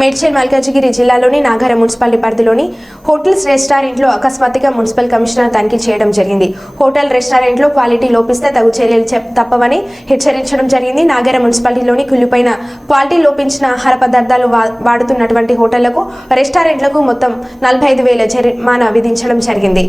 మేడ్చల్ మల్కాజిగిరి జిల్లాలోని నాగర మున్సిపాలిటీ పరిధిలోని హోటల్స్ రెస్టారెంట్లో అకస్మాత్తుగా మున్సిపల్ కమిషనర్ తనిఖీ చేయడం జరిగింది. హోటల్ రెస్టారెంట్లో క్వాలిటీ లోపిస్తే తగు చర్యలు తప్పవని హెచ్చరించడం జరిగింది. నాగర మున్సిపాలిటీలోని కుళ్ళిపోయిన క్వాలిటీ లోపించిన ఆహార పదార్థాలు వాడుతున్నటువంటి హోటళ్లకు రెస్టారెంట్లకు మొత్తం 45,000 జరిమానా విధించడం జరిగింది.